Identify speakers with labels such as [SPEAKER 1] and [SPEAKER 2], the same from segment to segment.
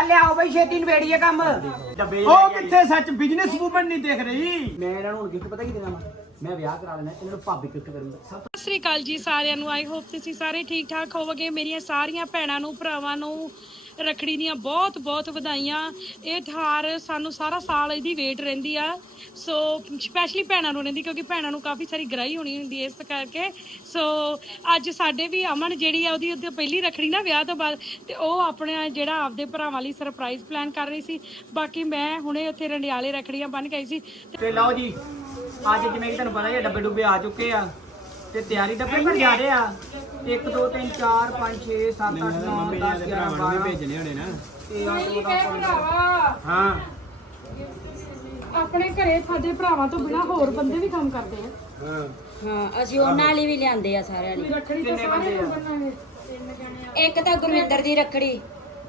[SPEAKER 1] ਚੱਲ ਆਓ ਬਈ ਛੇਤੀ ਨਵੇੜੀਏ ਕੰਮ।
[SPEAKER 2] ਡੱਬੇ
[SPEAKER 3] ਉਹ ਕਿੱਥੇ ਸੱਚ ਬਿਜ਼ਨਸ ਵੂਮਨ ਨਹੀਂ ਦੇਖ ਰਹੀ?
[SPEAKER 2] ਮੈਂ ਇਹਨਾਂ ਨੂੰ ਹੁਣ ਗਿਫਟ ਪਤਾ ਕੀ ਦੇਣਾ ਵਾ? ਮੈਂ ਵਿਆਹ ਕਰਾ ਲੈਣਾ ਇਹਨਾਂ ਨੂੰ ਭਾਬੀ ਗਿਫਟ ਕਰੂੰਗਾ। ਸਭ
[SPEAKER 4] ਸਤਿ ਸ੍ਰੀ ਅਕਾਲ ਜੀ ਸਾਰਿਆਂ ਨੂੰ। ਆਈ ਹੋਪ ਤੁਸੀਂ ਸਾਰੇ ਠੀਕ ਠਾਕ ਹੋਵੋਗੇ। ਮੇਰੀਆਂ ਸਾਰੀਆਂ ਭੈਣਾਂ ਨੂੰ ਭਰਾਵਾਂ ਨੂੰ ਰਖੜੀ ਦੀਆਂ ਬਹੁਤ ਬਹੁਤ ਵਧਾਈਆਂ। ਇਹ ਠਾਰ ਸਾਨੂੰ ਸਾਰਾ ਸਾਲ ਇਹਦੀ ਵੇਟ ਰਹਿੰਦੀ ਆ। ਸੋ ਸਪੈਸ਼ਲੀ ਭੈਣਾਂ ਨੂੰ ਰਹਿੰਦੀ, ਕਿਉਂਕਿ ਭੈਣਾਂ ਨੂੰ ਕਾਫੀ ਸਾਰੀ ਗਰਾਈ ਹੋਣੀ ਹੁੰਦੀ ਹੈ ਇਸ ਕਰਕੇ। ਸੋ ਅੱਜ ਸਾਡੇ ਵੀ ਅਮਨ ਜਿਹੜੀ ਆ, ਉਹਦੀ ਉਹਦੀ ਪਹਿਲੀ ਰਖੜੀ ਨਾ ਵਿਆਹ ਤੋਂ ਬਾਅਦ, ਤੇ ਉਹ ਆਪਣਾ ਜਿਹੜਾ ਆਪਦੇ ਭਰਾਵਾਂ ਲਈ ਸਰਪ੍ਰਾਈਜ਼ ਪਲਾਨ ਕਰ ਰਹੀ ਸੀ। ਬਾਕੀ ਮੈਂ ਹੁਣੇ ਉੱਥੇ ਰੰਡਿਆਲੇ ਰਖੜੀਆਂ ਬੰਨ ਕੇ ਸੀ।
[SPEAKER 2] ਤੇ ਲਓ ਜੀ, ਅੱਜ ਜਿਵੇਂ ਕਿ ਤੁਹਾਨੂੰ ਪਤਾ ਹੀ ਆ ਡੱਬੇ ਡੁੱਬੇ ਆ ਚੁੱਕੇ ਆ। ਤੇ ਤਿਆਰੀ ਡੱਬੇ ਪਰ ਜਾ ਰਹੇ ਆ 1 2 3 4 5 6 7 8 9 10 11 12
[SPEAKER 3] ਭੇਜਣੇ ਹੋਣੇ ਨਾ।
[SPEAKER 2] ਹਾਂ
[SPEAKER 4] ਆਪਣੇ ਘਰੇ ਸਾਡੇ ਭਰਾਵਾਂ ਤੋਂ ਬਿਨਾ ਹੋਰ ਬੰਦੇ ਵੀ ਕੰਮ ਕਰਦੇ ਆ।
[SPEAKER 5] ਹਾਂ। ਅਸੀਂ ਉਹਨਾਂ ਲਈ ਵੀ ਲਿਆਂਦੇ ਆ ਸਾਰਿਆਂ ਲਈ।
[SPEAKER 4] ਰੱਖੜੀ ਤੇ ਸਾਰੇ ਬੰਨਾਂਗੇ।
[SPEAKER 5] ਇੱਕ ਤਾਂ ਗੁਰਵਿੰਦਰ ਦੀ ਰੱਖੜੀ।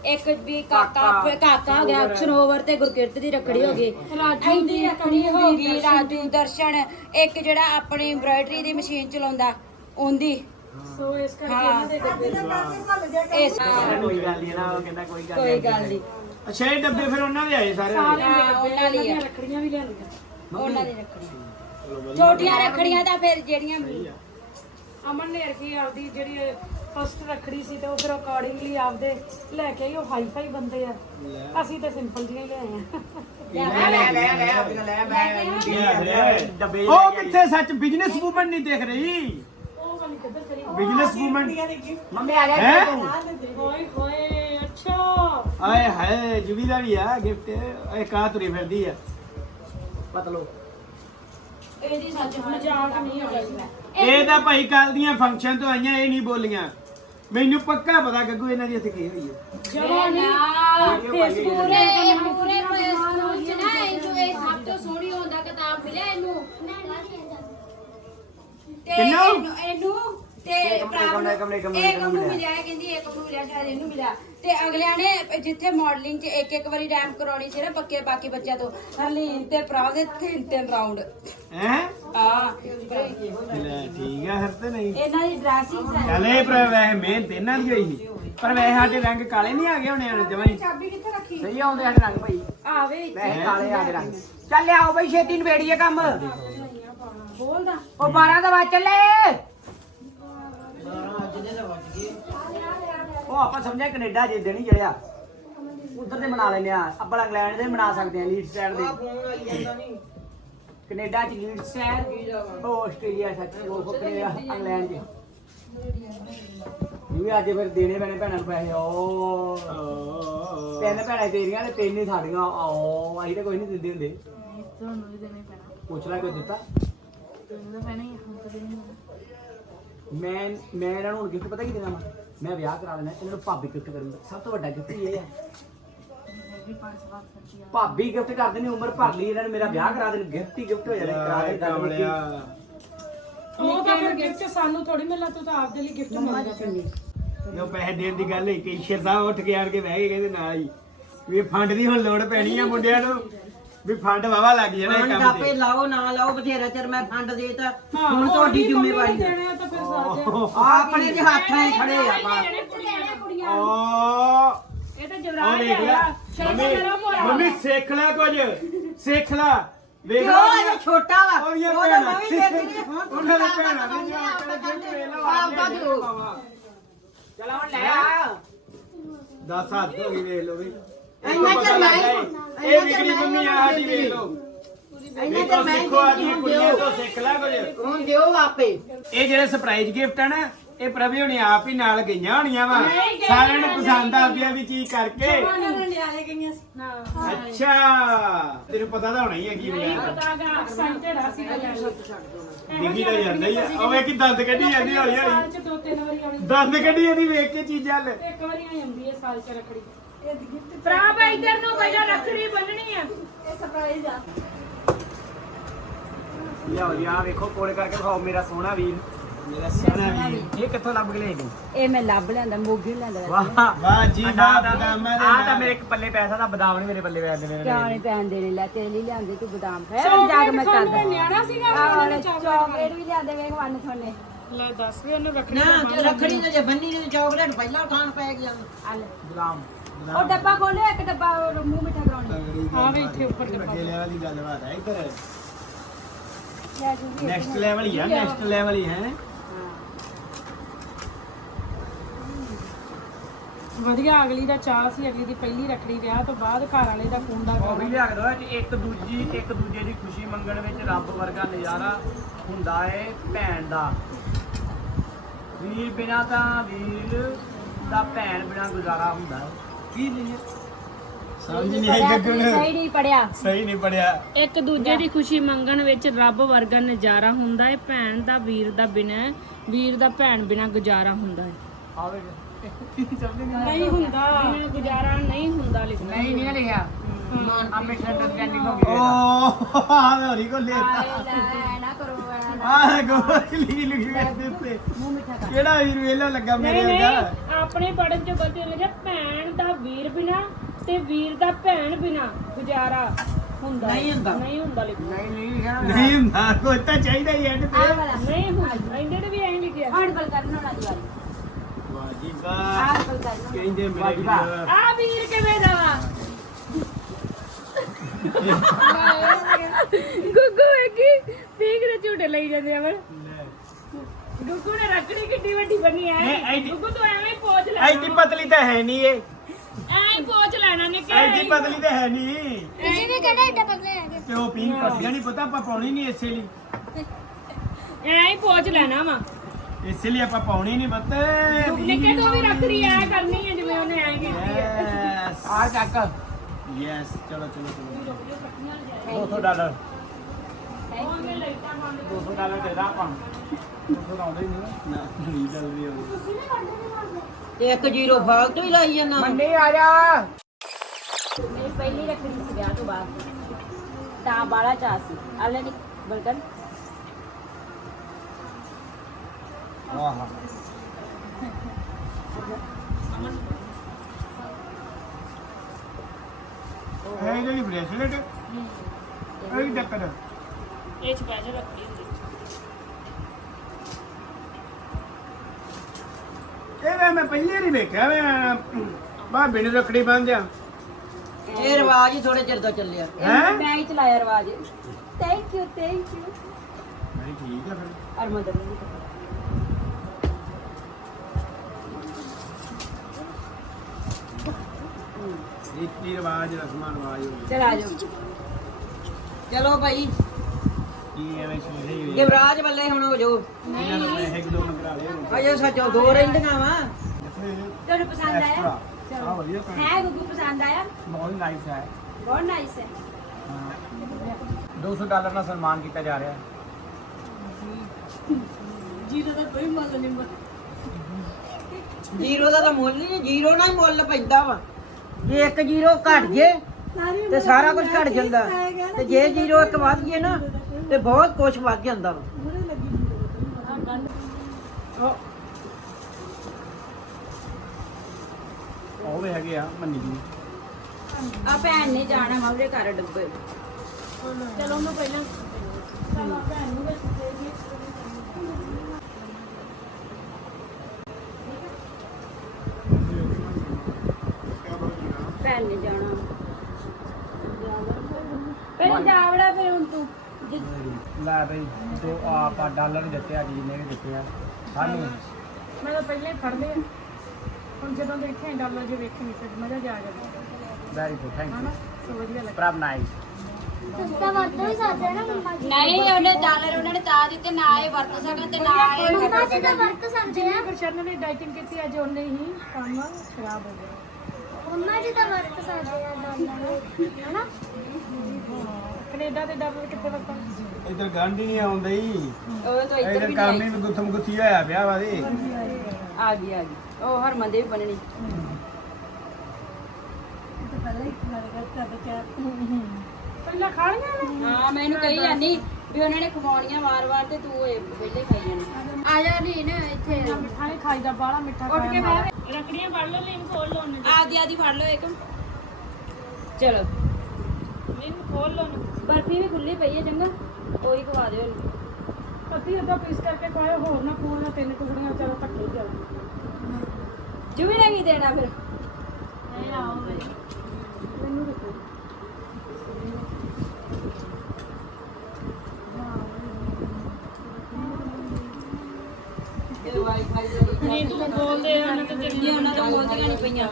[SPEAKER 5] ਇੱਕ ਵੀ ਕਾਕਾ ਕਾਕਾ। ਹੋ ਗਿਆ ਸਨੋਵਰ। ਤੇ ਗੁਰਕਿਰਤ ਦੀ ਰੱਖੜੀ ਹੋ ਗਈ। ਰਾਜੂ ਦੀ ਰੱਖੜੀ ਹੋ ਗਈ ਰਾਜੂ ਦਰਸ਼ਨ। ਇੱਕ ਜਿਹੜਾ ਆਪਣੀ ਐਮਬਰਾਇਡਰੀ ਦੀ ਮਸ਼ੀਨ ਚਲਾਉਂਦਾ ਉਹਦੀ।
[SPEAKER 4] ਸੋ ਇਸ ਕਰਕੇ
[SPEAKER 5] ਹਾਂ। ਇਸ
[SPEAKER 2] ਕੋਈ ਗੱਲ ਨਹੀਂ ਨਾ ਉਹ ਕਹਿੰਦਾ ਕੋਈ ਗੱਲ
[SPEAKER 5] ਕੋਈ ਗੱਲ ਨਹੀਂ
[SPEAKER 3] ਅੱਛਾ ਇਹ ਡੱਬੇ ਫਿਰ ਉਹਨਾਂ ਦੇ ਆਏ ਸਾਰੇ?
[SPEAKER 5] ਹਾਂ ਉਹਨਾਂ ਲਈ ਆ,
[SPEAKER 4] ਰੱਖੜੀਆਂ ਵੀ ਲਿਆਂਦੀਆਂ
[SPEAKER 5] ਉਹਨਾਂ ਦੀ ਰੱਖੜੀ। ਛੋਟੀਆਂ ਰੱਖੜੀਆਂ ਤਾਂ ਫਿਰ ਜਿਹੜੀਆਂ
[SPEAKER 4] ਅਮਨ ਨੇ ਰਖੀ ਆਪਦੀ ਜਿਹੜੀ ਫਸਟ ਰੱਖੜੀ ਸੀ ਤੇ ਉਹ ਫਿਰ ਅਕੋਰਡਿੰਗਲੀ ਆਪਦੇ ਲੈ ਕੇ ਆਈ ਉਹ ਹਾਈ ਫਾਈ ਬੰਦੇ ਆ। ਅਸੀਂ ਤਾਂ ਸਿੰਪਲ ਜਿਹੀਆਂ ਹੀ ਲਿਆਏ ਆ।
[SPEAKER 2] ਲੈ ਲੈ ਲੈ ਆਪਣਾ ਲੈ ਮੈਂ ਡੱਬੇ
[SPEAKER 3] ਉਹ ਕਿੱਥੇ ਸੱਚ ਬਿਜ਼ਨਸ ਵੂਮਨ ਨਹੀਂ ਦੇਖ ਰਹੀ?
[SPEAKER 4] ਉਹ ਵਾਲੀ ਕਿੱਧਰ ਕਰੀ
[SPEAKER 3] ਬਿਜ਼ਨਸ ਵੂਮਨ
[SPEAKER 2] ਮੰਮੀ ਆ
[SPEAKER 3] ਹੈ?
[SPEAKER 2] ਜਾ ਤੂੰ
[SPEAKER 4] ਹੋਏ ਹੋਏ ਅੱਛਾ।
[SPEAKER 3] ਆਏ ਹਾਏ ਜੁਵੀ ਦਾ ਵੀ ਆ ਗਿਫਟ ਇਹ ਕਾ ਤੁਰੀ ਫਿਰਦੀ ਆ।
[SPEAKER 2] ਪਤਲੋ।
[SPEAKER 5] ਇਹਦੀ ਸੱਚ
[SPEAKER 4] ਮਜ਼ਾਕ ਨਹੀਂ ਹੋਇਆ ਸੀ
[SPEAKER 3] ਇਹ ਤਾਂ ਭਾਈ ਕੱਲ ਦੀਆਂ ਫੰਕਸ਼ਨ ਤੋਂ ਆਈਆਂ ਇਹ ਨਹੀਂ ਬੋਲੀਆਂ। ਮੈਨੂੰ ਪੱਕਾ ਪਤਾ ਗੱਗੂ ਇਹਨਾਂ ਦੀ ਇੱਥੇ ਕੀ ਹੋਈ ਹੈ
[SPEAKER 5] ਪੂਰੇ ਪੂਰੇ ਸਕੂਲ ਚ ਨਾ ਇਹਨੂੰ ਇਹ ਸਭ ਤੋਂ ਸੋਹਣੀ ਹੁੰਦਾ ਕਿਤਾਬ ਮਿਲਿਆ ਇਹਨੂੰ ਤੇ
[SPEAKER 3] ਕਿਹਨੂੰ?
[SPEAKER 5] ਇਹਨੂੰ ਇਹਨੂੰ ਤੇ
[SPEAKER 2] ਏਕਮ, ਏਕਮ, ਏਕਮ, ਏਕਮ,
[SPEAKER 5] ਏਕਮ
[SPEAKER 2] ਏਕਮ
[SPEAKER 5] ਨੂੰ
[SPEAKER 2] ਮਿਲਿਆ।
[SPEAKER 5] ਮਿਲਿਆ ਇਹ ਕਹਿੰਦੀ ਏਕਮ ਨੂੰ ਮਿਲਿਆ ਸ਼ਾਇਦ ਇਹਨੂੰ ਮਿਲਿਆ ਤੇ ਅਗਲਿਆਂ ਨੇ ਜਿੱਥੇ ਮਾਡਲਿੰਗ 'ਚ ਇੱਕ ਇੱਕ ਵਾਰੀ ਰੈਂਪ ਕਰਾਉਣੀ ਸੀ ਨਾ ਪੱਕੇ ਬਾਕੀ ਬੱਚਿਆਂ ਤੋਂ ਹਰਲੀਨ ਤੇ ਪ੍ਰਾਵ ਦੇ ਤਿੰਨ ਤਿੰਨ ਰਾਉਂਡ
[SPEAKER 3] ਹੈ?
[SPEAKER 5] ਆ
[SPEAKER 3] ਲੈ ਠੀਕ ਆ ਹਰ ਤੇ ਨਹੀਂ।
[SPEAKER 5] ਇਹਨਾਂ ਦੀ ਡਰੈਸਿੰਗ
[SPEAKER 3] ਚਲੇ ਪਰ ਵੈਸੇ ਮਿਹਨਤ ਇਹਨਾਂ ਦੀ ਹੋਈ ਸੀ। ਪਰ ਵੈਸੇ ਸਾਡੇ ਰੰਗ ਕਾਲੇ ਨਹੀਂ ਆ ਗਏ ਹੋਣੇ ਹਨ ਜਮਾਂ ਹੀ
[SPEAKER 2] ਸਹੀ ਆਉਂਦੇ ਸਾਡੇ ਰੰਗ ਭਾਈ।
[SPEAKER 5] ਆਵੇ
[SPEAKER 2] ਵੈਸੇ ਕਾਲੇ ਆ ਗਏ ਰੰਗ।
[SPEAKER 1] ਚੱਲ ਆਓ ਬਈ ਛੇਤੀ ਨਵੇੜੀਏ ਕੰਮ।
[SPEAKER 4] ਬੋਲਦਾ
[SPEAKER 1] ਉਹ 12 ਦਾ ਵੱਜ ਚੱਲੇ
[SPEAKER 2] ਉਹ ਆਪਾਂ ਸਮਝਿਆ ਕੈਨੇਡਾ ਜੇ ਦਿਨ ਹੀ ਚੜਿਆ ਉਧਰ ਦੇ ਮਨਾ ਲੈਨੇ ਆ ਆਪਾਂ ਇੰਗਲੈਂਡ ਦੇ ਮਨਾ ਸਕਦੇ ਆ ਲੀਡ ਸਟੈਂਡ ਦੇ। ਕੈਨੇਡਾ ਚ ਲੀਡ ਸਟੈਂਡ ਉਹ ਆਸਟ੍ਰੇਲੀਆ ਸੱਚ ਉਹ ਫਕਰੇ ਆ ਇੰਗਲੈਂਡ ਚ। ਵੀ ਅੱਜ ਫਿਰ ਦੇਣੇ ਪੈਣੇ ਭੈਣਾਂ ਨੂੰ ਪੈਸੇ ਓ। ਤਿੰਨ ਭੈਣਾਂ ਤੇਰੀਆਂ ਤੇ ਤਿੰਨ ਹੀ ਸਾਡੀਆਂ ਓ ਅਸੀਂ ਤਾਂ ਕੋਈ ਨਹੀਂ ਦਿੰਦੇ ਹੁੰਦੇ।
[SPEAKER 4] ਤੁਹਾਨੂੰ ਵੀ ਦੇਣੇ ਪੈਣਾ।
[SPEAKER 2] ਪੁੱਛ ਲੈ ਕੋਈ ਦਿੱਤਾ?
[SPEAKER 4] ਤੁਹਾਨੂੰ ਤਾਂ ਪੈਣਾ ਹੀ ਹੁਣ ਤਾਂ ਦੇਣੇ
[SPEAKER 2] ਮੈਂ ਮੈਂ ਇਹਨਾਂ ਨੂੰ ਹੁਣ ਗਿਫਟ ਪਤਾ ਕੀ ਦੇਣਾ ਵਾ? ਮੈਂ ਵਿਆਹ ਕਰਾ ਲੈਣਾ ਇਹਨਾਂ ਨੂੰ ਭਾਬੀ ਗਿਫਟ ਕਰੂੰਗਾ ਸਭ ਤੋਂ ਵੱਡਾ ਗਿਫਟ ਇਹ ਹੈ ਭਾਬੀ ਗਿਫਟ ਕਰਦੇ ਨੇ ਉਮਰ ਭਰ ਲਈ ਇਹਨਾਂ ਨੇ ਮੇਰਾ ਵਿਆਹ ਕਰਾ ਦੇਣ ਗਿਫਟ ਹੀ ਗਿਫਟ ਹੋ ਜਾਣਾ ਕਰਾ ਦੇ ਗੱਲ ਮੁੱਕੀ।
[SPEAKER 4] ਉਹ ਤਾਂ ਫਿਰ ਗਿਫਟ ਸਾਨੂੰ ਥੋੜੀ ਮਿਲਣਾ ਤੂੰ ਤਾਂ ਆਪਦੇ ਲਈ ਗਿਫਟ ਮੰਗਦਾ।
[SPEAKER 3] ਜੋ ਪੈਸੇ ਦੇਣ ਦੀ ਗੱਲ ਹੋਈ ਕਿ ਈਸ਼ਰ ਸਾਹਿਬ ਉੱਠ ਕੇ ਆਣ ਕੇ ਬਹਿ ਗਏ ਕਹਿੰਦੇ ਨਾਲ ਹੀ ਵੀ ਫੰਡ ਦੀ ਹੁਣ ਲੋੜ ਪੈਣੀ ਆ ਮੁੰਡਿਆਂ ਨੂੰ। ਵੀ ਫੰਡ ਵਾਵਾ ਲੱਗ ਜਾਣਾ ਇਹ ਕੰਮ ਤੇ।
[SPEAKER 1] ਲਾਓ ਨਾ ਲਾਓ ਬਥੇਰਾ ਚਿਰ ਮੈਂ ਫੰਡ ਦੇਤਾ
[SPEAKER 4] ਹੁਣ ਤੁਹਾਡੀ ਜ਼ਿੰਮੇਵਾਰੀ ਦੇਣੇ ਆ ਤਾਂ ਫਿਰ ਸਾਰੇ
[SPEAKER 1] ਆਪਣੇ ਦੇ ਹੱਥਾਂ 'ਚ ਖੜੇ ਆ ਬਾ
[SPEAKER 3] ਓ।
[SPEAKER 4] ਇਹ ਤਾਂ
[SPEAKER 3] ਆ।
[SPEAKER 4] ਜਵਰਾਜ
[SPEAKER 3] ਵੇਖ ਲੈ।
[SPEAKER 4] ਆ
[SPEAKER 3] ਮੰਮੀ ਮੰਮੀ ਸਿੱਖ ਲੈ ਕੁਝ। ਸਿੱਖ ਲੈ। ਵੇਖ ਲੈ।
[SPEAKER 1] ਉਹ ਅਜੇ ਛੋਟਾ ਵਾ।
[SPEAKER 3] ਉਹਦੀਆਂ
[SPEAKER 1] ਉਹਦਾ
[SPEAKER 3] ਭੈਣਾਂ
[SPEAKER 1] ਮੈਂ ਵੀ ਦੇਖਦੀ ਆ। ਹੁਣ
[SPEAKER 3] ਉਹਨਾਂ ਦੇ ਭੈਣਾਂ ਦੇ ਜਿਹੜਾ ਕਿਹੜਾ ਗਿਫਟ ਵੇਖ ਲਾ।
[SPEAKER 1] ਆਪਦਾ ਦਿਓ।
[SPEAKER 2] ਚਲ ਹੁਣ ਲੈ ਆ।
[SPEAKER 3] ਦਸ ਹੱਥ ਹੋ ਗਈ ਵੇਖ ਲਓ ਵੀ।
[SPEAKER 1] ਇੰਨਾ ਚਿਰ ਮੈਂ
[SPEAKER 3] ਇਹ ਵਿਕਰੀ ਮੰਮੀ ਆ ਸਾਡੀ ਵੇਖ ਲਓ।
[SPEAKER 1] ਇੰਨਾ ਚਿਰ ਮੈਂ
[SPEAKER 3] ਸਿੱਖੋ ਆਦੀ ਕੁੜੀਆਂ ਤੋਂ ਸਿੱਖ ਲੈ ਕੁਝ।
[SPEAKER 1] ਹੁਣ ਦਿਓ ਆਪੇ।
[SPEAKER 3] ਇਹ ਜਿਹੜੇ ਸਰਪ੍ਰਾਈਜ਼ ਗਿਫਟ ਆ ਨਾ ਇਹ ਪ੍ਰਭੀ ਹੁਣੀ ਆਪ ਹੀ ਨਾਲ ਗਈਆਂ ਹੋਣੀਆਂ ਵਾ। ਸਾਰਿਆਂ ਨੂੰ ਪਸੰਦ ਆਉਂਦੀ ਆ ਵੀ ਚੀਜ਼ ਕਰਕੇ। ਅੱਛਾ ਤੈਨੂੰ ਪਤਾ ਤਾਂ ਹੋਣਾ ਹੀ ਹੈ ਕੀ ਹੋਇਆ
[SPEAKER 4] ਤਾਗਾ ਐਕਸਾਈਟਡ ਆ ਸੀ ਗੱਲ
[SPEAKER 3] ਦਿਖੀ ਤਾਂ ਜਾਂਦਾ ਹੀ ਆ। ਉਹ ਵੇਖ ਕੀ ਦੰਦ ਕੱਢੀ ਜਾਂਦੀ ਹੌਲੀ
[SPEAKER 4] ਸਾਲ
[SPEAKER 3] ਹੌਲੀ
[SPEAKER 4] ਚ ਦੋ ਤਿੰਨ ਵਾਰੀ ਆਉਣੀ
[SPEAKER 3] ਦੰਦ ਕੱਢੀ ਜਾਂਦੀ ਵੇਖ ਕੇ ਚੀਜ਼ਾਂ ਲੈ।
[SPEAKER 4] ਇੱਕ ਵਾਰੀ ਆ ਜਾਂਦੀ ਹੈ ਸਾਲ ਚ ਰੱਖੜੀ। ਭਰਾ ਬਾ ਇਧਰ ਨੂੰ ਬੈਠਾ ਰੱਖੜੀ ਬੰਨਣੀ ਆ।
[SPEAKER 2] ਲਿਆਓ ਜੀ ਆ ਵੇਖੋ ਕੋਲੇ ਕਰਕੇ ਦਿਖਾਓ ਮੇਰਾ ਸੋਹਣਾ ਵੀਰ।
[SPEAKER 3] ਮੇਰਾ ਸੋਹਣਾ ਵੀ
[SPEAKER 2] ਇਹ ਕਿੱਥੋਂ ਲੱਭ ਕੇ ਲੈ ਗਈ
[SPEAKER 5] ਇਹ ਮੈਂ ਲੱਭ ਲਿਆਂਦਾ ਮੋਗੀ ਲਿਆਂਦਾ
[SPEAKER 2] ਵਾਹ।
[SPEAKER 3] ਵਾਹ ਜੀ
[SPEAKER 2] ਆ
[SPEAKER 3] ਵਾਹ
[SPEAKER 2] ਤਾਂ
[SPEAKER 3] ਬਦਾਮਾਂ ਦੇ
[SPEAKER 2] ਆ ਤਾਂ। ਮੇਰੇ ਇੱਕ ਪੱਲੇ ਪੈਸਾ ਦਾ ਬਦਾਮ ਨਹੀਂ ਮੇਰੇ ਪੱਲੇ ਪੈਸੇ ਦੇ
[SPEAKER 5] ਕਿਉਂ ਨਹੀਂ ਪੈਣ ਦੇਣੇ ਲੈ ਤੇਰੇ ਲਈ ਲਿਆਂਦੇ ਤੂੰ ਬਦਾਮ। ਫੇਰ ਜਾ ਕੇ ਮੈਂ ਕਰਦਾ।
[SPEAKER 4] ਨਿਆਣਾ ਸੀਗਾ
[SPEAKER 5] ਆਹ ਚਾਕਲੇਟ ਵੀ ਲਿਆਂਦੇ ਵੇਖ ਵੰਨ ਥੋਨੇ।
[SPEAKER 4] ਲੈ ਦੱਸ ਵੀ ਉਹਨੂੰ ਰੱਖੜੀ
[SPEAKER 1] ਨਾ ਤੇ ਰੱਖੜੀ ਨੇ ਜੇ ਬੰਨੀ ਨੇ ਚਾਕਲੇਟ ਪਹਿਲਾਂ ਉਠਾਣ ਪੈ ਗਿਆ।
[SPEAKER 5] ਆ ਲੈ।
[SPEAKER 2] ਗੁਲਾਮ।
[SPEAKER 5] ਉਹ ਡੱਬਾ ਖੋਲਿਓ ਇੱਕ ਡੱਬਾ ਉਹ ਮੂੰਹ ਮਿੱਠਾ ਕਰਾਉਣੀ।
[SPEAKER 4] ਹਾਂ ਵੀ ਇੱਥੇ ਉੱਪਰ ਡੱਬਾ।
[SPEAKER 3] ਵੱਡੇ ਲੈਵਲ ਦੀ ਗੱਲਬਾਤ ਹੈ ਇੱਧਰ। ਨੈਕਸਟ ਲੈਵਲ ਹੀ ਆ ਨੈਕਸਟ ਲੈਵਲ ਹੀ ਹੈ।
[SPEAKER 4] ਵਧੀਆ ਅਗਲੀ ਦਾ ਚਾਹ ਸੀ ਅਗਲੀ ਦੀ ਪਹਿਲੀ ਰੱਖੜੀ ਵਿਆਹ ਤੋਂ ਬਾਅਦ ਘਰ ਵਾਲੇ ਦਾ ਕੁੰਡਾ
[SPEAKER 2] ਉਹ ਵੀ ਲਿਆ ਦੋ ਕਿ ਇੱਕ ਦੂਜੀ ਇੱਕ ਦੂਜੇ ਦੀ ਖੁਸ਼ੀ ਮੰਗਣ ਵਿੱਚ ਰੱਬ ਵਰਗਾ ਨਜ਼ਾਰਾ ਹੁੰਦਾ ਏ ਭੈਣ ਦਾ। ਵੀਰ ਬਿਨਾ ਤਾਂ ਵੀਰ ਦਾ ਭੈਣ ਬਿਨਾ ਗੁਜ਼ਾਰਾ ਹੁੰਦਾ। ਹੈ ਕੀ ਨਹੀਂ
[SPEAKER 3] ਸਮਝ ਨਹੀਂ ਆਈ ਗੱਗੂ ਨੂੰ
[SPEAKER 5] ਸਹੀ ਨਹੀਂ ਪੜਿਆ।
[SPEAKER 3] ਸਹੀ ਨਹੀਂ ਪੜਿਆ।
[SPEAKER 4] ਇੱਕ ਦੂਜੇ ਦੀ ਖੁਸ਼ੀ ਮੰਗਣ ਵਿੱਚ ਰੱਬ ਵਰਗਾ ਨਜ਼ਾਰਾ ਹੁੰਦਾ ਹੈ। ਭੈਣ ਦਾ ਵੀਰ ਦਾ ਬਿਨਾ ਵੀਰ ਦਾ ਭੈਣ ਬਿਨਾ ਗੁਜ਼ਾਰਾ ਹੁੰਦਾ ਹੈ।
[SPEAKER 2] ਆਵੇ
[SPEAKER 4] ਨਹੀਂ। ਹੁੰਦਾ। ਬਿਨਾ ਗੁਜ਼ਾਰਾ ਨਹੀਂ ਹੁੰਦਾ ਲਿਖਣਾ
[SPEAKER 2] ਨਹੀਂ ਨਹੀਂ ਲਿਖਿਆ। ਆ ਮਿਸ ਅੰਡਰਸਟੈਂਡਿੰਗ ਹੋ ਗਈ।
[SPEAKER 3] ਓ ਆ ਹੋਰੀ ਕੋ ਲੈ
[SPEAKER 5] ਐ ਨਾ ਕਰੋ। ਐ ਨਾ।
[SPEAKER 3] ਆ ਗੋਲੀ ਲਿਖੀ ਲਿਖੀ ਵੇਖਦੇ ਉੱਤੇ।
[SPEAKER 5] ਮੂੰਹ ਮਿੱਠਾ ਕਰ।
[SPEAKER 3] ਕਿਹੜਾ ਵੀਰ ਵੇਲਾ ਲੱਗਾ
[SPEAKER 4] ਨਹੀਂ
[SPEAKER 3] ਮੇਰੇ
[SPEAKER 4] ਨਹੀਂ
[SPEAKER 3] ਵਰਗਾ?
[SPEAKER 4] ਆਪਣੇ ਪੜਨ ਚ ਗਲਤੀ ਲਿਖਿਆ ਭੈਣ ਦਾ ਵੀਰ ਬਿਨਾ ਤੇ ਵੀਰ ਦਾ ਭੈਣ ਬਿਨਾ ਗੁਜ਼ਾਰਾ ਹੁੰਦਾ।
[SPEAKER 1] ਨਹੀਂ ਹੁੰਦਾ।
[SPEAKER 4] ਨਹੀਂ ਹੁੰਦਾ ਲਿਖਣਾ
[SPEAKER 2] ਨਹੀਂ ਨਹੀਂ ਲਿਖਿਆ
[SPEAKER 3] ਨਹੀਂ ਹੁੰਦਾ। ਕੋਈ ਤਾਂ ਚਾਹੀਦਾ ਹੀ ਐਂਡ ਤੇ।
[SPEAKER 5] ਵਾਲਾ।
[SPEAKER 4] ਨਹੀਂ ਹੁੰਦਾ। ਇਹਦੇ ਤੇ ਵੀ ਐਂ ਲਿਖਿਆ।
[SPEAKER 5] ਹੁਣ ਬਲ ਕਰਨ ਵਾਲਾ ਦੀਵਾਲੀ
[SPEAKER 3] ਵਾਹ ਜੀ ਵਾਹ।
[SPEAKER 5] ਬਲ ਕਰਨਾ
[SPEAKER 3] ਕਹਿੰਦੇ ਮੇਰੇ
[SPEAKER 2] ਵਾਹ ਜੀ।
[SPEAKER 3] ਵੀਰ।
[SPEAKER 4] ਆ ਵੀਰ ਕਿਵੇਂ ਦਾ ਵਾ? ਗੁੱਗੂ ਵੇਖੀ। ਪੀਕ ਦੇ ਝੂਟੇ ਲਈ ਜਾਂਦੇ ਆ ਗੁੱਗੂ ਨੇ ਰੱਖੜੀ ਕਿੱਡੀ ਵੱਡੀ ਬਣੀ ਐ
[SPEAKER 3] ਨਹੀਂ, ਐਡੀ-
[SPEAKER 4] ਗੁੱਗੂ ਤੂੰ ਐਵੇਂ ਹੀ ਪੋਚ
[SPEAKER 3] ਐਡੀ
[SPEAKER 4] ਲੈਣਾ
[SPEAKER 3] ਪਤਲੀ ਤਾਂ ਹੈ ਨਹੀਂ ਇਹ।
[SPEAKER 4] ਐਂ ਹੀ ਪੋਚ ਲੈਣਾ ਨੇ ਕਿ
[SPEAKER 3] ਐਡੀ ਪਤਲੀ ਤਾਂ ਹੈ ਨਹੀਂ।
[SPEAKER 6] ਤੁਸੀਂ ਵੀ ਕਿਹੜਾ ਏਡਾ ਪਤਲੇ ਹੈਗੇ
[SPEAKER 3] ਤੇ ਉਹ ਪੀਣ ਪੱਟੀਆਂ ਨਹੀਂ ਪਤਾ ਆਪਾਂ ਪਾਉਣੀ ਨਹੀਂ ਇਸੇ ਲਈ।
[SPEAKER 4] ਐਂ ਹੀ ਪੋਚ ਲੈਣਾ ਵਾ।
[SPEAKER 3] ਇਸੇ ਲਈ ਆਪਾਂ ਪਾਉਣੀ ਨਹੀਂ ਬੱਤੇ।
[SPEAKER 4] ਨਿੱਕੇ ਤੋਂ ਵੀ ਰੱਖੜੀ ਐ ਕਰਨੀ ਹੈ ਜਿਵੇਂ ਉਹਨੇ ਐਂ ਕੀਤੀ ਹੈ
[SPEAKER 3] ਯੈਸ
[SPEAKER 2] ਆ ਚੱਕ।
[SPEAKER 3] ਯੈਸ ਚਲੋ ਚਲੋ ਚਲੋ।
[SPEAKER 2] 200 ਡਾਲਰ। 200 ਡਾਲਰ ਦੇ ਦਾ ਆਪਾਂ 200 ਦਾ ਆਉਂਦਾ ਹੀ ਨਹੀਂ
[SPEAKER 3] ਨਾ ਨਹੀਂ ਚੱਲ ਰਹੀ ਉਹ
[SPEAKER 1] ਇੱਕ ਜ਼ੀਰੋ ਫਾਲਤੂ ਹੀ ਲਾਈ ਜਾਂਦਾ।
[SPEAKER 2] ਮੰਡੀ ਆ ਜਾ।
[SPEAKER 5] ਮੇਰੀ ਪਹਿਲੀ ਰੱਖੜੀ ਸੀ ਵਿਆਹ ਤੋਂ ਬਾਅਦ। ਤਾਂ ਬਾਲਾ ਚਾਹ ਸੀ। ਆਲੇ ਦੀ ਬਲਕਨ।
[SPEAKER 3] ਵਾਹ ਇਹ ਜਿਹੜੀ ਬ੍ਰੇਸਲੇਟ ਇਹ ਕੀ
[SPEAKER 4] ਇਹ ਹੁੰਦੀ।
[SPEAKER 3] ਵੇ ਮੈਂ ਪਹਿਲੇ ਨਹੀਂ ਵੇਖਿਆ ਵੇ ਭਾਬੀ ਨੂੰ ਰੱਖੜੀ ਬੰਨ੍ਹਦਿਆਂ
[SPEAKER 1] ਇਹ ਰਿਵਾਜ ਹੀ ਥੋੜੇ ਚਿਰ ਤੋਂ ਚੱਲਿਆ।
[SPEAKER 3] ਹੈ?
[SPEAKER 5] ਮੈਂ ਹੀ ਚਲਾਇਆ ਰਵਾਜ। ਥੈਂਕ ਯੂ ਥੈਂਕ ਯੂ
[SPEAKER 3] ਨਹੀਂ ਠੀਕ ਹੈ ਫਿਰ।
[SPEAKER 5] ਅਰਮਨ ਦਾ ਵੀ
[SPEAKER 3] ਰੀਤੀ ਰਿਵਾਜ ਰਸਮਾਂ ਰਿਵਾਜ ਹੋ ਗਏ
[SPEAKER 5] ਚਲ ਆ ਜਾਓ।
[SPEAKER 1] ਚਲੋ ਭਾਈ।
[SPEAKER 3] ਕੀ ਐਵੇਂ
[SPEAKER 1] ਵੱਲੇ ਹੁਣ ਹੋ ਜਾਓ।
[SPEAKER 3] ਇਹਨਾਂ ਨੂੰ ਮੈਂ ਇੱਕ ਦੋ ਮੰਗਰਾ ਲਿਆ
[SPEAKER 1] ਅਜੇ ਸੱਚੋ ਦੋ ਰਹਿੰਦੀਆਂ ਵਾ।
[SPEAKER 5] ਤੁਹਾਨੂੰ ਪਸੰਦ ਆਇਆ?
[SPEAKER 3] ਆ ਵਧੀਆ ਭੈਣ।
[SPEAKER 5] ਹੈ ਗੁੱਗੂ ਪਸੰਦ ਆਇਆ?
[SPEAKER 2] ਬਹੁਤ ਨਾਈਸ ਹੈ।
[SPEAKER 5] ਬਹੁਤ ਨਾਈਸ ਹੈ।
[SPEAKER 2] 200 ਡਾਲਰ ਨਾਲ ਸਨਮਾਨ ਕੀਤਾ ਜਾ ਰਿਹਾ ਹੈ।
[SPEAKER 1] ਜ਼ੀਰੋ ਦਾ ਤਾਂ ਮੁੱਲ ਨਹੀਂ ਜ਼ੀਰੋ ਨਾਲ ਮੁੱਲ ਪੈਂਦਾ ਵਾ। ਜੇ ਇੱਕ ਜ਼ੀਰੋ ਘਟ ਜੇ ਤੇ ਸਾਰਾ ਕੁਝ ਘਟ ਜਾਂਦਾ। ਤੇ ਜੇ ਜ਼ੀਰੋ ਇੱਕ ਵੱਧ ਜੇ ਨਾ ਤੇ ਬਹੁਤ ਕੁਝ ਵੱਧ ਜਾਂਦਾ ਵਾ
[SPEAKER 2] ਉਹ ਵੀ ਹੈਗੇ ਆ ਮੰਨੀ ਜੀ।
[SPEAKER 5] ਆ ਭੈਣ ਨੇ ਜਾਣਾ ਵਾ ਉਹਦੇ ਘਰ ਡੱਬੇ।
[SPEAKER 4] ਚਲੋ ਮੈਂ ਪਹਿਲਾਂ
[SPEAKER 5] ਭੈਣ ਨੇ ਜਾਣਾ। ਪਹਿਲਾਂ ਜਾਵੜਾ ਫਿਰ ਹੁਣ ਤੂੰ।
[SPEAKER 2] ਲੈ ਬਈ ਦੋ ਆਪਾਂ ਡਾਲਰ ਦਿੱਤੇ ਆ ਜੀ ਜਿੰਨੇ ਵੀ ਦਿੱਤੇ ਆ ਸਾਨੂੰ।
[SPEAKER 4] ਮੈਂ ਤਾਂ ਪਹਿਲਾਂ ਹੀ ਫੜ ਲਿਆ ਹੁਣ ਜਦੋਂ ਦੇਖਿਆ ਡਾਲਰ ਜੇ ਵੇਖੇ ਨਹੀਂ ਫਿਰ ਮਜ਼ਾ ਜਾ ਜਾਂਦਾ।
[SPEAKER 2] ਵੈਰੀ ਗੁੱਡ ਥੈਂਕ
[SPEAKER 4] ਹਨਾ?
[SPEAKER 2] ਯੂ
[SPEAKER 4] ਸੋ ਵਧੀਆ ਲੱਗਾ।
[SPEAKER 2] ਪ੍ਰਭ ਨਾਈਸ
[SPEAKER 6] ਤੁਸੀਂ ਤਾਂ ਵਰਤੋਂ ਹੀ ਸਕਦੇ ਹੋ ਨਾ ਮੰਮਾ ਜੀ
[SPEAKER 5] ਨਹੀਂ ਉਹਨੇ ਡਾਲਰ ਉਹਨਾਂ ਨੇ ਤਾਂ ਦਿੱਤੇ ਨਾ ਇਹ ਵਰਤ ਸਕਣ ਤੇ ਨਾ ਇਹ
[SPEAKER 6] ਮੰਮਾ ਜੀ ਤਾਂ ਵਰਤ ਸਕਦੇ ਆ।
[SPEAKER 4] ਗੁਰਸ਼ਨ ਨੇ ਡਾਈਟਿੰਗ ਕੀਤੀ ਅੱਜ ਉਹਨੇ ਹੀ ਕੰਮ ਖਰਾਬ ਹੋ ਗਿਆ।
[SPEAKER 6] ਮੰਮਾ ਜੀ ਤਾਂ ਵਰਤ ਸਕਦੇ ਆ ਦਾਦਾ ਹਨਾ?
[SPEAKER 4] ਕੈਨੇਡਾ ਦੇ ਡਾਲਰ ਕਿੱਥੇ ਵਰਤਾਂਗੇ
[SPEAKER 3] ਇੱਧਰ ਗੰਢ ਹੀ ਨਹੀਂ ਆਉਂਦੀ
[SPEAKER 5] ਉਹ ਤਾਂ ਇੱਧਰ ਵੀ
[SPEAKER 3] ਕੰਮ
[SPEAKER 5] ਨਹੀਂ
[SPEAKER 3] ਹੀ ਗੁੱਥਮ ਗੁੱਥੀ ਹੋਇਆ ਪਿਆ ਵਾ ਦੇ
[SPEAKER 5] ਆ ਗਈ ਆ ਗਈ। ਉਹ ਹਰਮਨ ਦੇ ਵੀ ਬਣਨੀ
[SPEAKER 4] ਪਹਿਲਾਂ ਖਾ ਲਿਆ ਨਾ?
[SPEAKER 5] ਹਾਂ ਮੈਨੂੰ ਕਹੀ ਜਾਨੀ ਵੀ ਉਹਨਾਂ ਨੇ ਖਵਾਉਣੀਆਂ ਵਾਰ-ਵਾਰ ਤੇ ਤੂੰ ਇਹ ਵਿਹਲੇ ਖਾਈ ਜਾਣੀ।
[SPEAKER 6] ਆ ਜਾ ਰੀਨ ਇੱਥੇ।
[SPEAKER 4] ਮਿੱਠਾ ਨਹੀਂ ਖਾਈਦਾ ਬਾਹਲਾ ਮਿੱਠਾ
[SPEAKER 5] ਉੱਠ ਕੇ ਬਹਿ
[SPEAKER 4] ਰੱਖੜੀਆਂ ਫੜ ਲਓ ਲੈਣ ਖੋਲ ਲਓ ਉਹਨੇ।
[SPEAKER 5] ਆਦੀ ਆਦੀ ਫੜ ਲਓ ਇੱਕ। ਚਲੋ।
[SPEAKER 4] ਲੈਣ ਖੋਲ ਲਓ ਉਹਨੂੰ
[SPEAKER 5] ਬਰਫੀ ਵੀ ਖੁੱਲੀ ਪਈ ਹੈ ਚੰਗਾ। ਉਹੀ ਖਵਾ ਦਿਓ ਇਹਨੂੰ।
[SPEAKER 4] ਅੱਧੀ ਅੱਧਾ ਪੀਸ ਕਰਕੇ ਖਾਓ ਹੋਰ ਨਾ ਖੋਲ ਨਾ ਤਿੰਨ ਟੁਕੜੀਆਂ ਚਲੋ ਧੱਕੇ ਚਲੋ।
[SPEAKER 5] ਜੁਵੀ ਨੇ ਕੀ ਦੇਣਾ ਫਿਰ।
[SPEAKER 6] ਇਹ ਆਓ ਮੇਰੇ
[SPEAKER 4] ਨਹੀਂ ਤੂੰ ਬੋਲਦੇ ਆ ਨਾ ਤੇ
[SPEAKER 5] ਜੀ ਉਹਨਾਂ ਤੋਂ ਬੋਲਦੀਆਂ ਨਹੀਂ ਪਈਆਂ।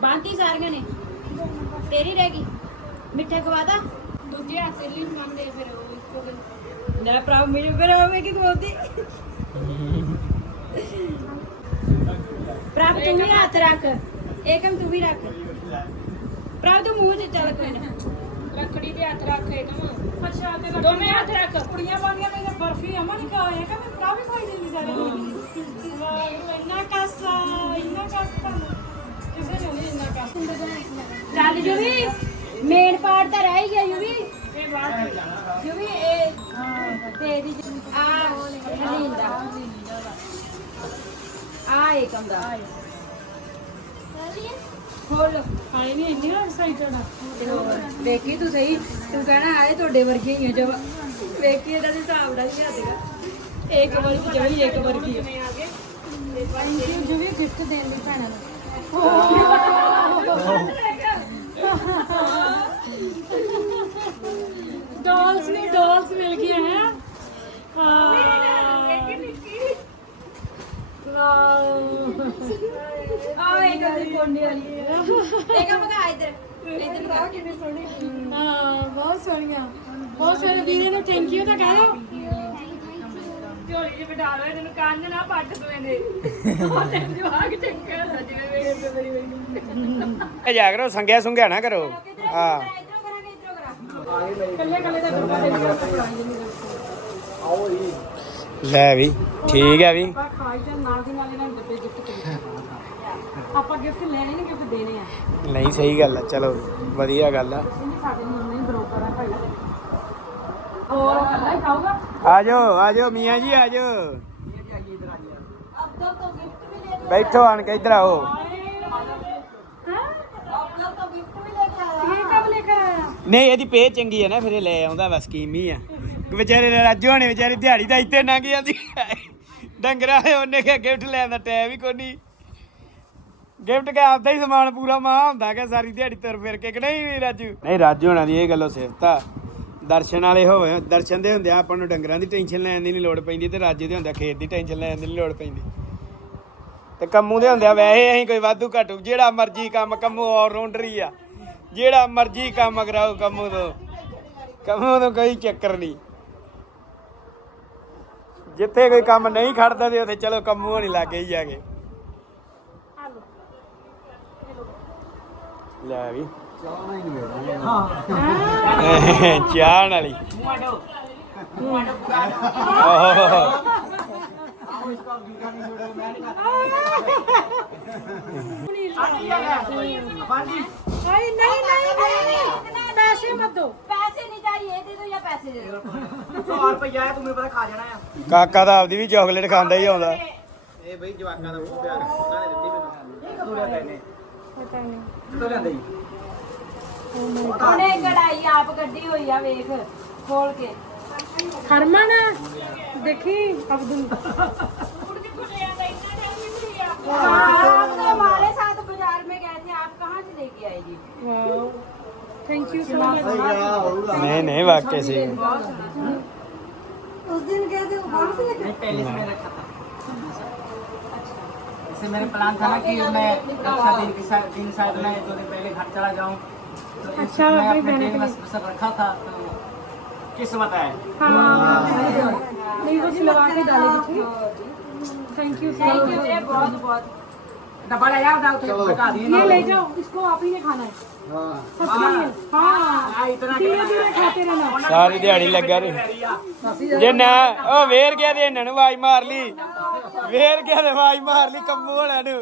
[SPEAKER 5] ਬਾਂਤੀ ਸਾਰੀਆਂ ਨੇ। ਤੇਰੀ ਰਹਿ ਗਈ। ਮਿੱਠਾ ਖਵਾਦਾ
[SPEAKER 4] ਦੂਜੇ ਹੱਥੇ ਲਈ ਮੰਨਦੇ ਫਿਰ ਉਹ ਇੱਕੋ ਗੱਲ।
[SPEAKER 5] ਨਾ ਪ੍ਰਾਪ ਮੇਰੇ ਫਿਰ ਹੋਵੇ ਕਿ ਬੋਲਦੀ ਪ੍ਰਾਪ ਤੂੰ ਵੀ ਹੱਥ ਰੱਖ। ਏਕਮ ਤੂੰ ਵੀ ਰੱਖ। ਪ੍ਰਾਪ ਤੂੰ ਮੂੰਹ ਚ ਚੱਲ ਕੋਈ ਨਾ।
[SPEAKER 4] ਰੱਖੜੀ ਦੇ ਹੱਥ ਰੱਖ ਇੱਕਮ ਅੱਛਾ ਤੇ ਦੋਵੇਂ ਹੱਥ ਰੱਖ। ਕੁੜੀਆਂ ਬਾਂਦੀਆਂ ਨੇ ਬਰਫੀ ਅਮਨ ਕਾ ਆਇਆ। ਕਿ ਮੈਂ ਭਰਾ ਵੀ ਖਾਈ ਦਿੰਦੀ ਸਾਰੇ ਇੰਨਾ ਕਾਸਾ ਇੰਨਾ ਕਾਸਾ ਕਿਸੇ ਨੇ ਨਹੀਂ ਇੰਨਾ ਕਾਸਾ।
[SPEAKER 5] ਚੱਲ ਜੁਵੀ ਮੇਨ ਪਾਰਟ ਤਾਂ ਰਹਿ ਗਿਆ ਜੁਵੀ
[SPEAKER 4] ਇਹ ਬਾਤ
[SPEAKER 5] ਜੁਵੀ ਇਹ ਤੇ ਦੀ ਆ ਹਲੀਨ ਦਾ ਆ ਏਕਮ ਦਾ। ਖੋਲ।
[SPEAKER 4] ਹਾਏ ਨਹੀਂ ਇੰਨੀ ਐਕਸਾਈਟਡ ਆ
[SPEAKER 5] ਤੇ ਹੋਰ ਵੇਖੀ ਤੂੰ ਸਹੀ ਤੂੰ ਕਹਿਣਾ ਆਏ ਤੁਹਾਡੇ ਵਰਗੇ ਹੀ ਆ ਜਵਾ। ਵੇਖੀ ਇਹਦਾ ਦੀ ਹਿਸਾਬ ਨਾਲ ਹੀ ਹੱਦਗਾ
[SPEAKER 4] ਇੱਕ ਵਾਰ ਜਵੀ ਇੱਕ ਵਾਰ ਕੀ ਜਵੀ ਗਿਫਟ ਦੇਣ ਲਈ ਭੈਣਾਂ ਨੂੰ। ਡਾਲਸ ਨੇ ਡਾਲਸ ਮਿਲ ਗਈਆਂ ਹੈ। ਹਾਂ।
[SPEAKER 5] ਆ ਏਕਮ ਦੀ ਕੋਂਡੀ ਵਾਲੀ ਏਕਮ ਭਗਾ ਇੱਧਰ। ਇੱਧਰ ਭਗਾ।
[SPEAKER 4] ਹਾਂ ਬਹੁਤ ਸੋਹਣੀਆਂ। ਬਹੁਤ ਸਾਰੇ ਵੀਰੇ ਨੂੰ ਥੈਂਕ ਯੂ ਤਾਂ ਕਹਿ ਦੋ ਝੋਲੀ ਚ ਬਿਠਾ ਲਓ ਇਹਨੂੰ ਕੰਨ ਨਾ ਪੱਟ ਦੋ। ਇਹਦੇ ਉਹ ਤੇ ਜਵਾਕ ਚੰਗਾ ਹੁੰਦਾ ਜਿਵੇਂ ਵੇਖ ਤੇ ਮੇਰੀ ਵੇਖ
[SPEAKER 3] ਇਹ ਜਾ ਕਰੋ ਸੰਗਿਆ ਸੁੰਘਿਆ ਨਾ ਕਰੋ। ਹਾਂ।
[SPEAKER 5] ਇੱਧਰੋਂ ਕਰਾਂਗੇ ਇੱਧਰੋਂ ਕਰਾਂਗੇ।
[SPEAKER 4] ਕੱਲੇ ਕੱਲੇ ਦਾ ਡੱਬਾ ਦੇ ਦਿਓ
[SPEAKER 3] ਲੈ ਵੀ ਠੀਕ ਹੈ ਵੀ।
[SPEAKER 4] ਆਪਾਂ ਖਾਈ ਤੇ ਨਾਲ ਦੀ ਨਾਲ ਇਹਨਾਂ ਨੂੰ ਡੱਬੇ ਗਿਫਟ ਕਰੀ ਆਪਾਂ ਗਿਫਟ ਲੈਣੇ ਨਹੀਂ ਗਿਫਟ ਦੇਣੇ ਆ।
[SPEAKER 3] ਨਹੀਂ ਸਹੀ ਗੱਲ ਆ ਚਲੋ ਵਧੀਆ ਗੱਲ ਆ।
[SPEAKER 4] ਇਹਨੇ ਸਾਡੇ ਨੂੰ ਨਹੀਂ ਬਰੋਬਰ ਆ ਭਾਈ। ਹੋਰ ਕੱਲਾ ਹੀ ਖਾਊਗਾ
[SPEAKER 3] ਆ ਜਾਓ ਆ ਜਾਓ ਮੀਆਂ ਜੀ ਆ ਜਾਓ ਬੈਠੋ ਆਣ ਕੇ ਇੱਧਰ ਆਓ ਨਹੀਂ ਇਹਦੀ ਪੇ ਚੰਗੀ ਹੈ ਨਾ ਫਿਰ ਇਹ ਲੈ ਆਉਂਦਾ ਬਸ ਸਕੀਮ ਹੀ ਆ। ਵਿਚਾਰੇ ਰਾਜੂ ਹਣੇ ਵਿਚਾਰੀ ਦਿਹਾੜੀ ਤਾਂ ਇੱਥੇ ਲੰਘ ਜਾਂਦੀ ਡੰਗਰਾਂ ਦੇ ਉਹਨੇ ਕਿ ਗਿਫਟ ਲੈਣ ਦਾ ਟਾਈਮ ਹੀ ਕੋਈ ਨਹੀਂ। ਗਿਫਟ ਕੇ ਆਪਦਾ ਹੀ ਸਮਾਨ ਪੂਰਾ ਮਾਂ ਹੁੰਦਾ ਕਿ ਸਾਰੀ ਦਿਹਾੜੀ ਤੁਰ ਫਿਰ ਕੇ ਕਿ ਨਹੀਂ ਵੀ ਰਾਜੂ? ਨਹੀਂ ਰਾਜੂ ਹਣਾ ਦੀ ਇਹ ਗੱਲੋਂ ਸਿਫਤਾ ਦਰਸ਼ਨ ਵਾਲੇ ਹੋਵੇ ਦਰਸ਼ਨ ਦੇ ਹੁੰਦੇ ਆਪਾਂ ਨੂੰ ਡੰਗਰਾਂ ਦੀ ਟੈਨਸ਼ਨ ਲੈਣ ਦੀ ਨਹੀਂ ਲੋੜ ਪੈਂਦੀ ਤੇ ਰਾਜੂ ਦੇ ਹੁੰਦੇ ਖੇਤ ਦੀ ਟੈਨਸ਼ਨ ਲੈਣ ਦੀ ਨਹੀਂ ਲੋੜ ਪੈਂਦੀ। ਤੇ ਕੰਮੂ ਦੇ ਹੁੰਦੇ ਵੈਸੇ ਅਸੀਂ ਕੋਈ ਵਾਧੂ ਘਟੂ ਜਿਹੜਾ ਮਰਜ਼ੀ ਕੰਮ ਕੰਮੂ ਆਲ ਰਾਊਂਡਰ ਹੀ ਆ। ਜਿਹੜਾ ਮਰਜ਼ੀ ਕੰਮ ਕਰਾਓ ਕੰਮੂ ਤੋਂ ਕੰਮੂ ਤੋਂ ਕੋਈ ਚੱਕਰ ਨਹੀਂ ਜਿੱਥੇ ਕੋਈ ਕੰਮ ਨਹੀਂ ਖੜਦਾ ਤੇ ਉੱਥੇ ਚਲੋ ਕੰਮੂ ਨਹੀਂ ਲੱਗੇ ਹੀ ਜਾਗੇ ਲੈ ਵੀ। ਚਾਹਣ ਵਾਲੀ ਓਹ
[SPEAKER 4] ਹਾਏ ਨਹੀਂ ਨਹੀਂ ਨਹੀਂ ਪੈਸੇ ਮਤ ਦੋ।
[SPEAKER 5] ਪੈਸੇ ਨਹੀਂ ਚਾਹੀਏ ਦੇ ਦੋ ਜਾਂ ਪੈਸੇ ਦੇ ਦੋ।
[SPEAKER 2] 100 ਰੁਪਇਆ ਤੂੰ ਮੈਨੂੰ ਪਤਾ ਖਾ ਜਾਣਾ ਆ।
[SPEAKER 3] ਕਾਕਾ ਤਾਂ ਆਪਦੀ ਵੀ ਚਾਕਲੇਟ ਖਾਂਦਾ ਹੀ ਆਉਂਦਾ।
[SPEAKER 2] ਇਹ ਬਈ ਜਵਾਕਾਂ ਦਾ ਬਹੁਤ ਪਿਆਰ ਉਹਨਾਂ ਨੇ ਦਿੱਤੀ ਮੈਨੂੰ। ਇਹ ਕਦੋਂ ਲਿਆਂਦਾ ਇਹਨੇ
[SPEAKER 4] ਪਤਾ ਨਹੀਂ।
[SPEAKER 2] ਕਦੋਂ ਲਿਆਂਦਾ ਜੀ?
[SPEAKER 5] ਉਹਨੇ ਕਢਾਈ ਆਪ ਕੱਢੀ ਹੋਈ ਆ ਵੇਖ ਖੋਲ ਕੇ
[SPEAKER 4] ਹਰਮਨ ਦੇਖੀ ਅਬਦੁਲ
[SPEAKER 5] आप तो हमारे साथ बाजार में गए थे आप कहाँ से लेके आए जी
[SPEAKER 4] wow thank you so much
[SPEAKER 3] ਨਹੀਂ ਨਹੀਂ ਵਾਕਿਆ ਸੀ
[SPEAKER 2] पहले से मैं रखा था जैसे मेरा प्लान था ना कि मैं रक्षा दिन के साथ दिन शायद मैं दो दिन पहले घर चला जाऊँ तो इस
[SPEAKER 4] अच्छा,
[SPEAKER 2] मैं
[SPEAKER 4] अपनी
[SPEAKER 2] अपने
[SPEAKER 4] बहन
[SPEAKER 2] ट्रेन
[SPEAKER 4] के
[SPEAKER 2] में सब रखा था तो किस्मत है
[SPEAKER 4] हाँ नहीं वो सिलवा के डालेगी thank you so
[SPEAKER 5] thank you मेरे बहुत बहुत
[SPEAKER 2] डब्बा ले जाओ दाऊ तो बता दिए
[SPEAKER 4] ये ले जाओ इसको आप ही ने खाना है सच में है। हाँ
[SPEAKER 2] इतना
[SPEAKER 4] धीरे धीरे खाते रहना
[SPEAKER 3] ਸਾਰੀ ਦਿਹਾੜੀ ਲੱਗਾ ਰਹੇ ਜੇ ਨਾ ਉਹ ਵੇਰ ਗਿਆ ਤੇ ਇਹਨਾਂ ਨੂੰ ਆਵਾਜ਼ ਮਾਰ ਲਈ ਵੇਰ ਗਿਆ ਤੇ ਆਵਾਜ਼ ਮਾਰ ਲਈ ਕੰਮੂ ਵਾਲਿਆਂ ਨੂੰ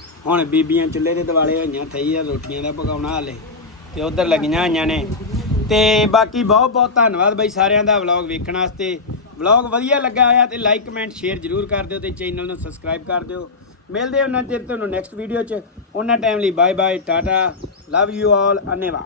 [SPEAKER 3] ਹੁਣ ਬੀਬੀਆਂ ਚੁੱਲ੍ਹੇ ਦੇ ਦਿਵਾਲੇ ਹੋਈਆਂ, ਥਈ ਆ, ਰੋਟੀਆਂ ਦਾ ਪਕਾਉਣਾ ਹਾਲੇ, ਤੇ ਉਧਰ ਲੱਗੀਆਂ ਹੋਈਆਂ ਨੇ। ਤੇ ਬਾਕੀ ਬਹੁਤ ਬਹੁਤ ਧੰਨਵਾਦ ਬਾਈ ਸਾਰਿਆਂ ਦਾ ਵਲੌਗ ਵੇਖਣ ਵਾਸਤੇ। ਵਲੌਗ ਵਧੀਆ ਲੱਗਾ ਆ ਤੇ ਲਾਈਕ ਕਮੈਂਟ ਸ਼ੇਅਰ ਜਰੂਰ ਕਰ ਦਿਓ ਤੇ ਚੈਨਲ ਨੂੰ ਸਬਸਕ੍ਰਾਈਬ ਕਰ ਦਿਓ। ਮਿਲਦੇ ਹਾਂ ਉਹਨਾਂ ਚਿਰ ਤੁਹਾਨੂੰ ਨੈਕਸਟ ਵੀਡੀਓ 'ਚ। ਉਹਨਾਂ ਟਾਈਮ ਲਈ bye bye tata love you all anyway